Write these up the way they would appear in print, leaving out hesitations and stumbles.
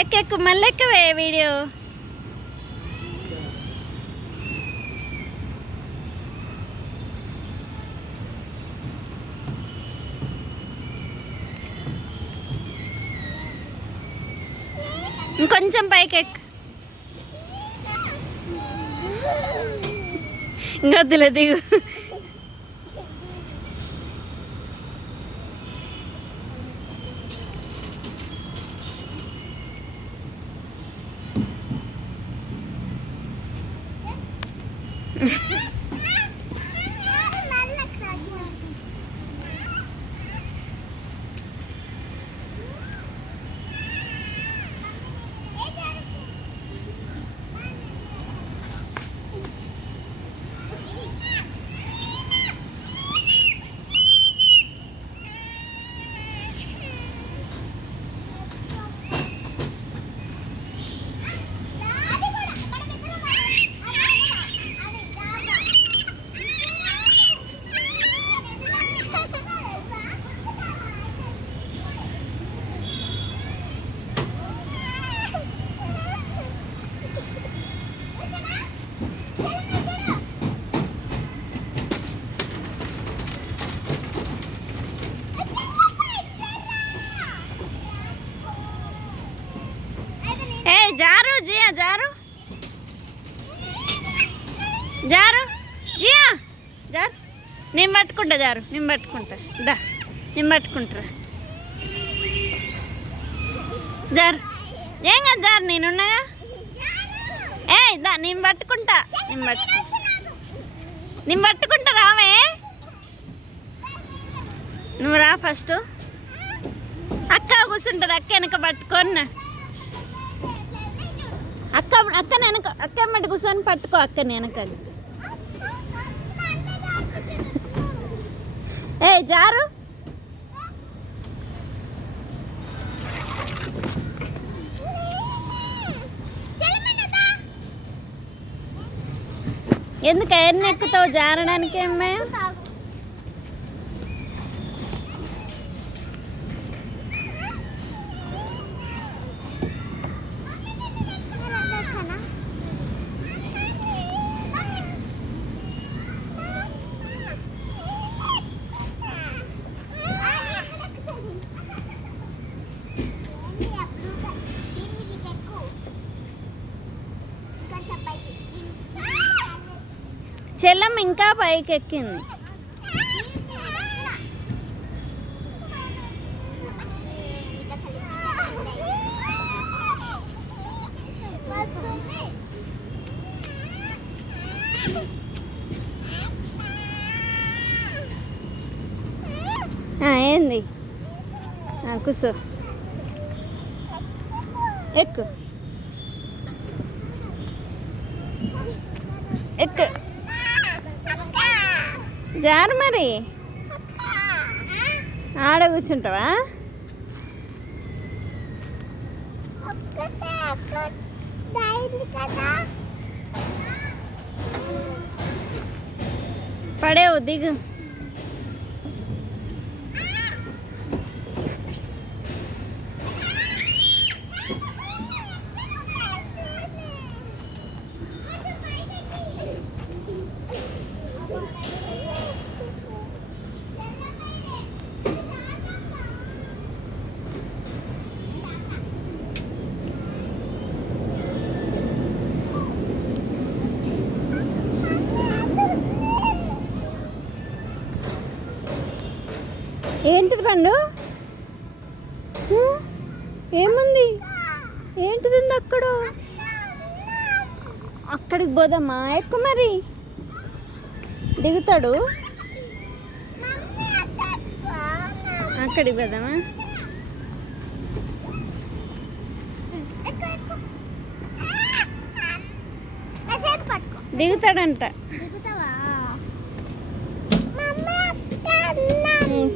ఎక్కెక్కు మళ్ళీ ఎక్కవే వీడియో. ఇంకొంచెం పైకి ఎక్కు. ఇంకొద్దులే దిగు. జారు జియా జారు జారు జియా జారు. నేను పట్టుకుంటా జారు, నేను పట్టుకుంటా. దా నేను పట్టుకుంటారా జారు. ఏం కదా జారు, నేనున్నాగా. దా నేను పట్టుకుంటా, నేను పట్టుకుంటా. రావే నువ్వు రా ఫస్ట్. అక్క కూర్చుంటుంది, అక్క వెనక పట్టుకోన్నా. అక్క వెనక, అక్క ఎమ్మటి కూర్చొని పట్టుకో అక్క వెనకాలి. జారు. ఎందుకు ఎన్ని ఎక్కుతావు జారడానికి? అమ్మాయి చెల్లం ఇంకా పైకి ఎక్కింది. ఏంది కూర్చో, ఎక్కు ఎక్కు జారు. మరి ఆడ కూర్చుంటావా? పడేవు, దిగు. ఏంటిది పండు? ఏముంది? ఏంటిది అక్కడ? అక్కడికి పోదామా? ఎక్కువ మరి దిగుతాడు. అక్కడికి పోదామా? దిగుతాడంట.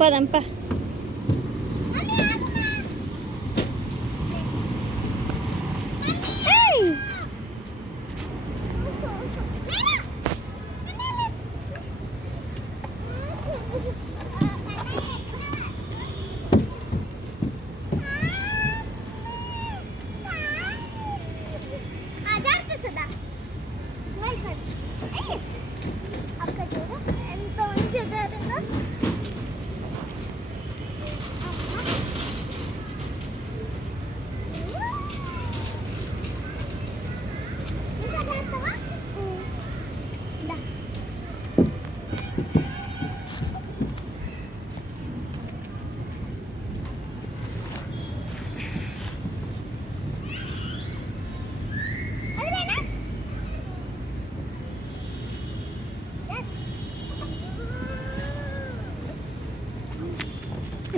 పదంపా.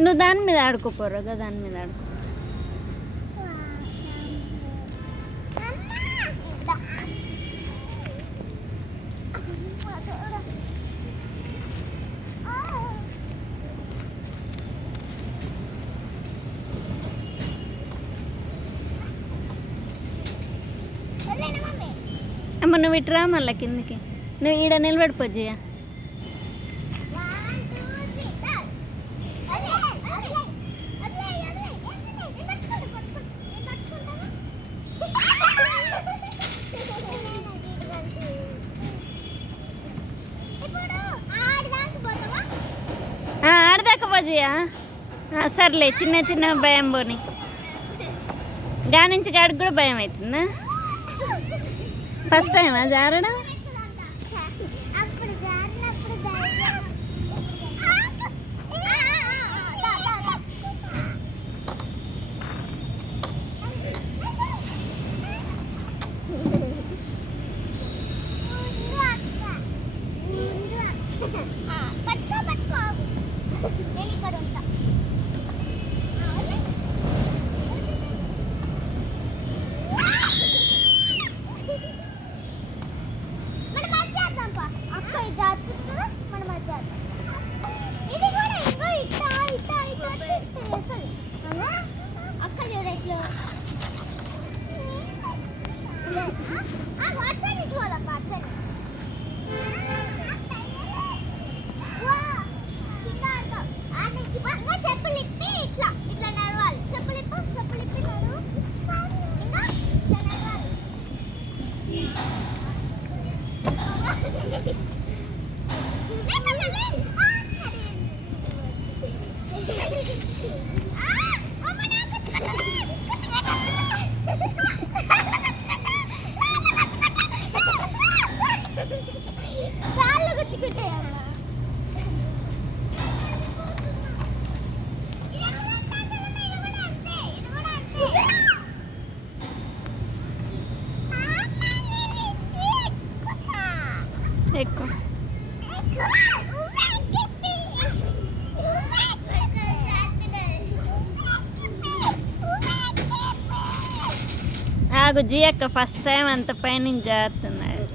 నువ్వు దాని మీద ఆడుకోపోరుగా, దాని మీద ఆడుకో. అమ్మ నువ్వు ఇటురా మళ్ళీ కిందికి. నువ్వు ఈడ నిలబడిపోజ్జియా. ఆడదాకా పోజియా. సర్లే, చిన్న చిన్న భయం పోని. గా నుంచి గాడికి కూడా భయం అవుతుందా? ఫస్ట్ టైమా జారడం? ఎక్కువ ఆగు జీ అక్క, ఫస్ట్ టైం అంత పైనుంచి జారుతున్నాడు.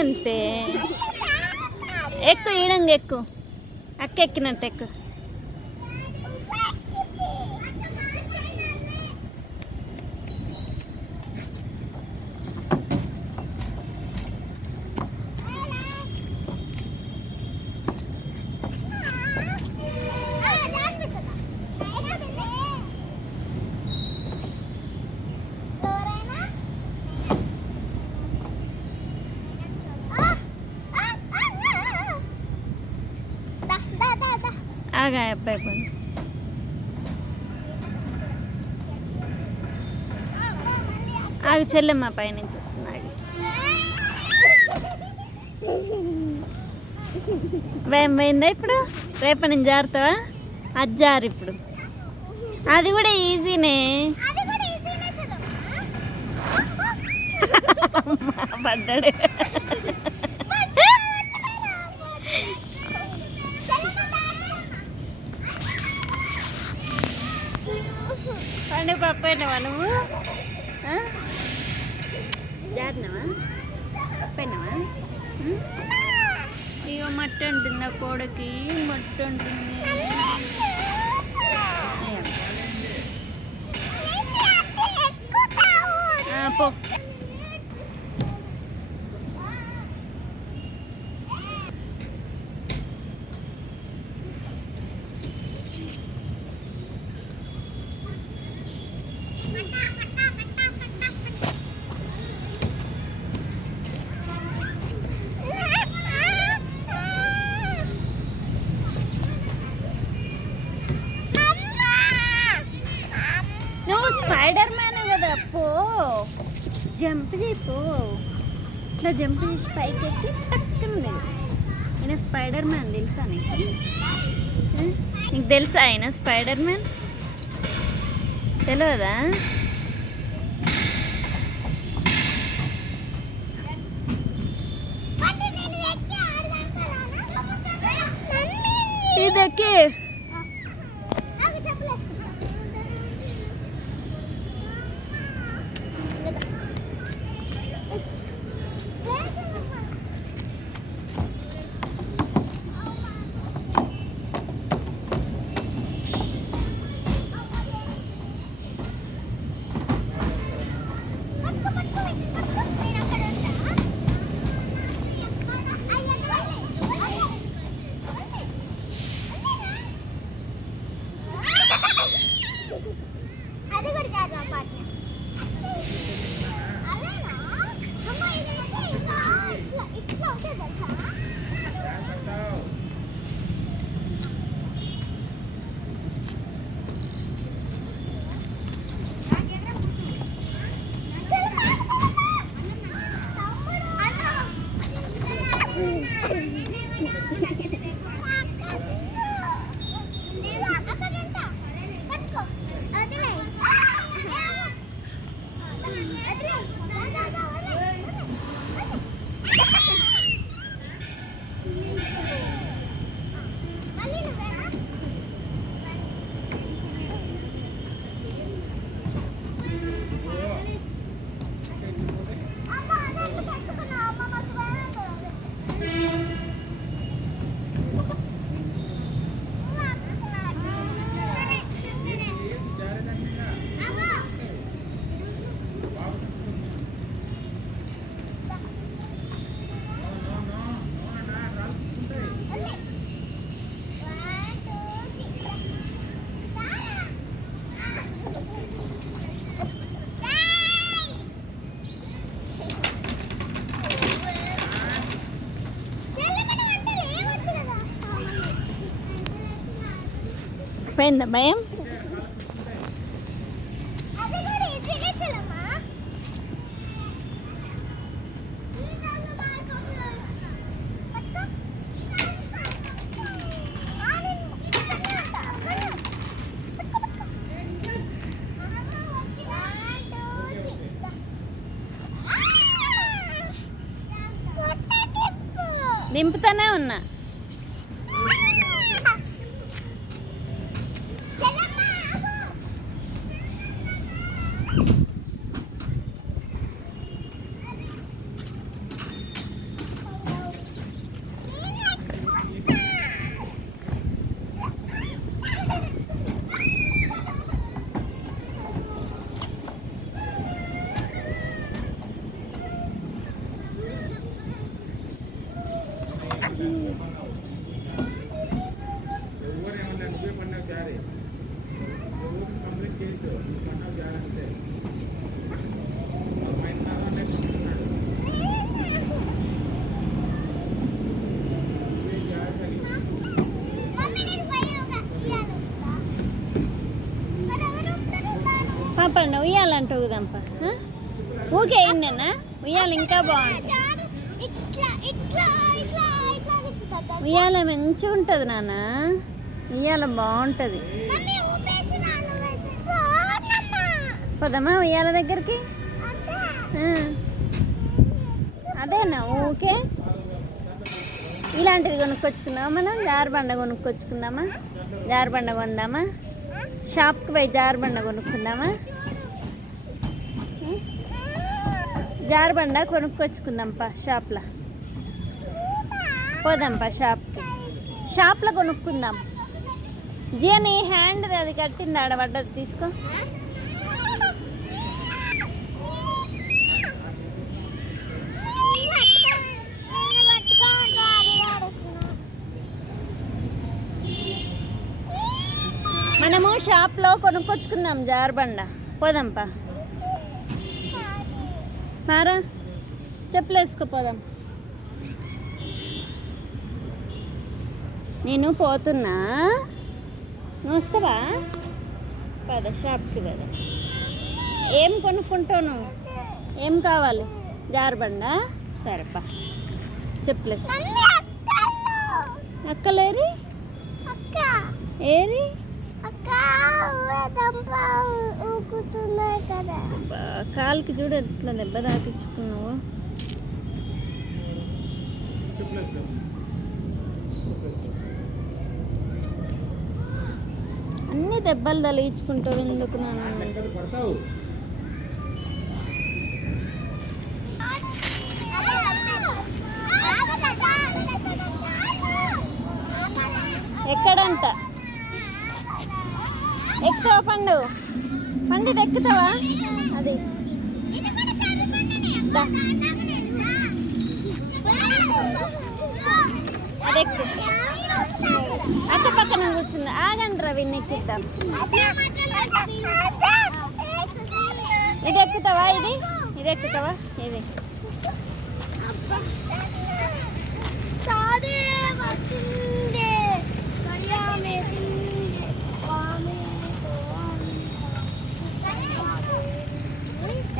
అంతే, ఎక్కువ ఈడంగా ఎక్కువ, అక్క ఎక్కినట్టు ఎక్కువ. ఆగా అబ్బాయి పోయి ఆగు, చెల్లెమ్మ పైనుంచి వస్తున్నాడు. భయం పోయిందా ఇప్పుడు? రేపటి నుంచి జారుతావా? అది జారు ఇప్పుడు, అది కూడా ఈజీనే. పడ్డాడు. పండు పప్పైనావా నువ్వు? జారినావా? పప్పైనావా? ఇగో మట్టి ఉంటుంది నా కోడకి, మట్టి ఉంటుంది. పో. స్పైడర్ మ్యాన్ కదా, పో జంప్ చేయిపో. ఇట్లా జంప్ చేసి పైకి ఎక్కి టక్కున. ఆయన స్పైడర్ మ్యాన్ తెలుసా నీకు? నీకు తెలుసా ఆయన స్పైడర్ మ్యాన్? తెలియదా? ఎక్కి అది కూడా చేద్దాం పాటని అదేనా అమ్మ ఇదైతే ఇట్లా ఇట్లా ఉంటుంది తెలుసా పోయిందా భయం? దింపుతానే ఉన్నా. పాప నువ్వు ఉయ్యాలంట ఊదంపా. ఊకే అయిందన్నా ఉయ్యాలి ఇంకా బాగుంటుంది. ఉయ్యాల మంచిగా ఉంటుంది నాన్న, ఉయ్యాల బాగుంటుంది. పోదామా ఉయ్యాల దగ్గరికి? అదేనా ఊకే ఇలాంటిది కొనుక్కొచ్చుకుందామా? మనం జారుబండ కొనుక్కొచ్చుకుందామా? జారుబండ కొందామా? షాప్కి పోయి జారుబండ కొనుక్కుందామా? జారుబండ కొనుక్కొచ్చుకుందాంపా షాప్లో. పోదాంపా షాప్లో కొనుక్కుందాం. జియా నీ హ్యాండ్ అది కట్టింది ఆడబడ్డది, తీసుకో. మనము షాప్లో కొనుక్కొచ్చుకుందాం జారుబండ. పోదాంపా. మారా చెప్పులు వేసుకోపోదాం. నేను పోతున్నా, నువ్వు వస్తావా? పద షాప్కి పద. ఏం కొనుక్కుంటావు నువ్వు? ఏం కావాలి? జారుబండ? సరేపా చెప్పులు వేసుకో. అక్కలేరి ఏరి కాలుకి చూడు ఎట్లా దెబ్బ తాకించుకున్నావు. దెబ్బలు తలిగించుకుంటావు ఎందుకు నాన్న? ఎక్కడంట ఎక్కువ పండు పండు ఎక్కుతావా? అది దా. అది ఎక్కు. అక్క పక్కన కూర్చుంది. ఆగండి రవి ఎక్కిద్దాం. ఇది ఎక్కుతావా? ఇది ఎక్కుతావా? ఇది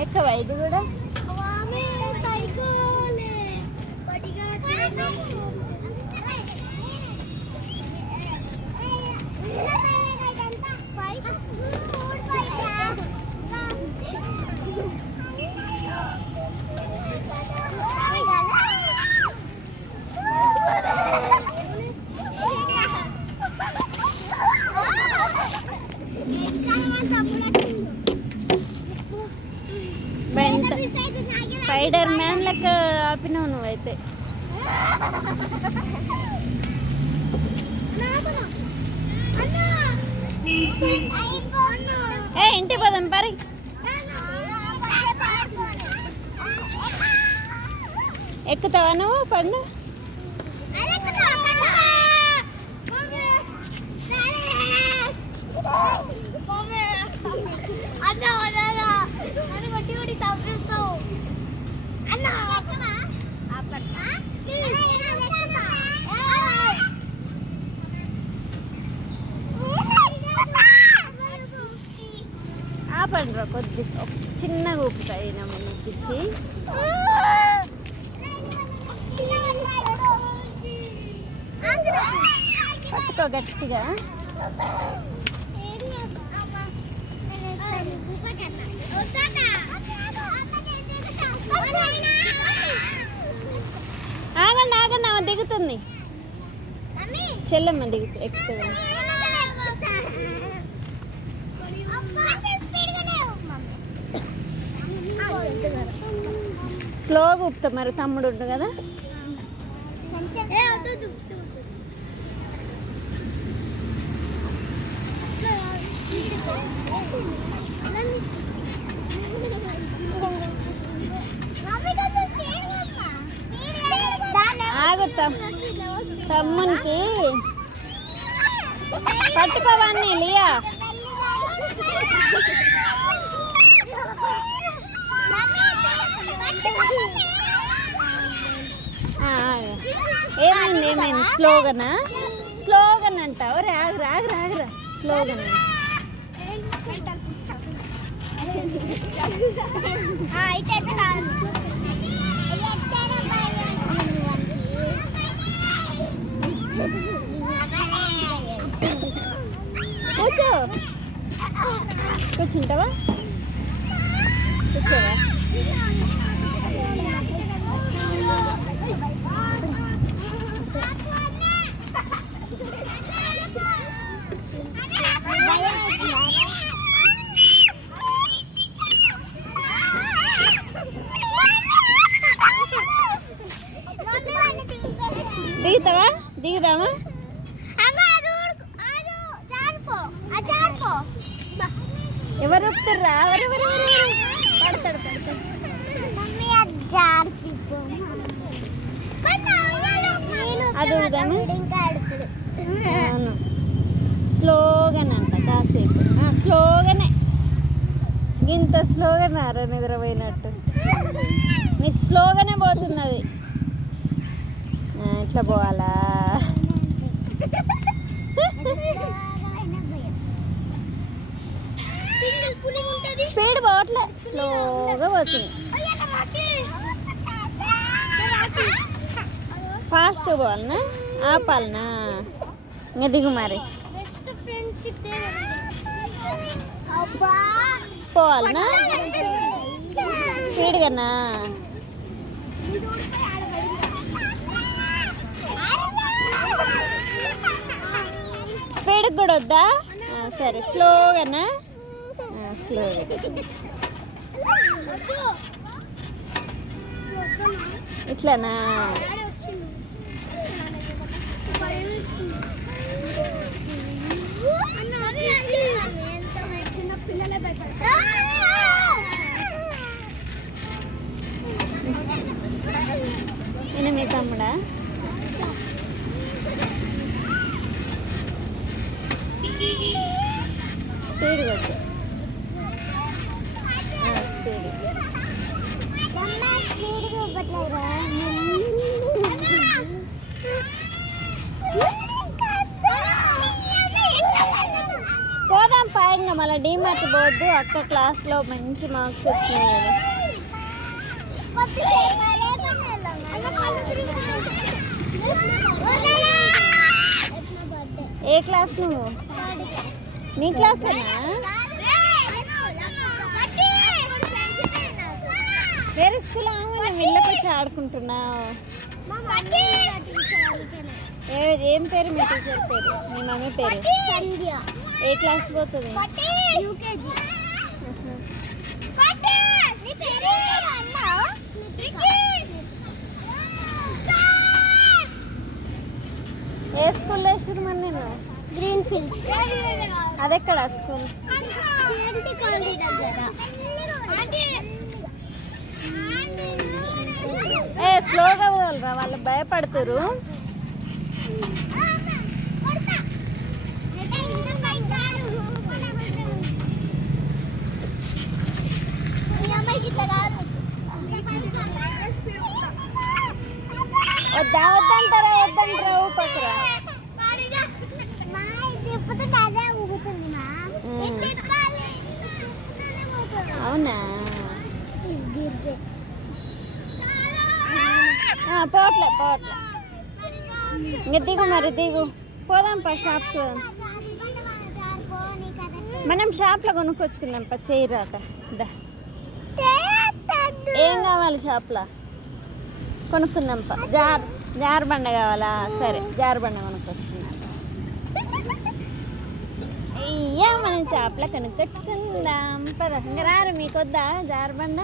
ఎక్కవా? ఇది కూడా స్పైడర్ మ్యాన్ లెక్క ఆపినావు నువ్వైతే. ఏ ఇంటి పోదాం పరి. ఎక్కుతావా నువ్వు పండు? ఆపండి కొద్ది చిన్నగా ఊపుతాయి నమ్మిచ్చి. పట్టుకో గట్టిగా. ఆగండి ఆగండి, ఆమె దిగుతుంది. చెల్లెమ్మ ఎక్కుతుంది. స్లోగా ఊపుతా మరి, తమ్ముడు ఉంటుంది కదా. ఆగుతా తమ్మునికి పట్టుకోవాన్ని లియా. ఏమైంది స్లోగనా? స్లోగన్ అంటావు. రాగరా స్లోగన్. కూర్చుంటావా? కూర్చోవా? దిగుతావా? దిగుదామా? ఎవరు ఒప్పుతారా? పడతాడు. అవును, స్లోగన్ అంట కాసేపు. స్లోగనే, ఇంత స్లోగన్ ఆరో నిద్రపోయినట్టు. నీకు స్లోగనే పోతున్నది. ఇట్లా పోవాలా? స్పీడ్ పోవట్లే, స్లోగా పోతుంది. ఫాస్ట్ పోవాలనా? ఆపాలనా? ఇంకా దిగు మరి. పోవాలనా స్పీడ్గానా? స్పీడ్కి కూడా వద్దా? సరే స్లోగానా స్లోగా ఇట్లానా ఈయన మీ తమ్ముడా స్పీడ్ కొట్టు స్పీడ్ పోదాం పాయంగా మళ్ళీ డీమార్ట్ పోవద్దు అక్క క్లాస్లో మంచి మార్క్స్ వచ్చినాయి కదా ఏ క్లాస్ నువ్వు నీ క్లాసేనా వేరే స్కూల్ వీళ్ళకి వచ్చి ఆడుకుంటున్నావు ఏం పేరు మీ టీచర్ పేరు మీ మమ్మీ పేరు ఏ క్లాస్ పోతుంది ఏ స్కూల్లో వేసారు మరి నేను గ్రీన్ ఫీల్డ్స్ అదెక్కడ స్కూల్ ఏ స్లోగా వదలరా వాళ్ళు భయపడుతురు వద్దంటారా ఊపకరా అవునా పోట్లే ఇంకా దిగు మరి దిగు పోదాంపా షాప్కి మనం షాప్లో కొనుక్కొచ్చుకుందాంపా చేయరాట దా ఏం కావాలి షాప్లో కొనుక్కుందాంపా జారుబండ కావాలా సరే జారుబండ కొనుక్కొచ్చుకుందాం అయ్యా మనం షాప్లో కొనుక్కొచ్చుకుందాం పద ఇంకా రారు మీకు వద్దా జారుబండ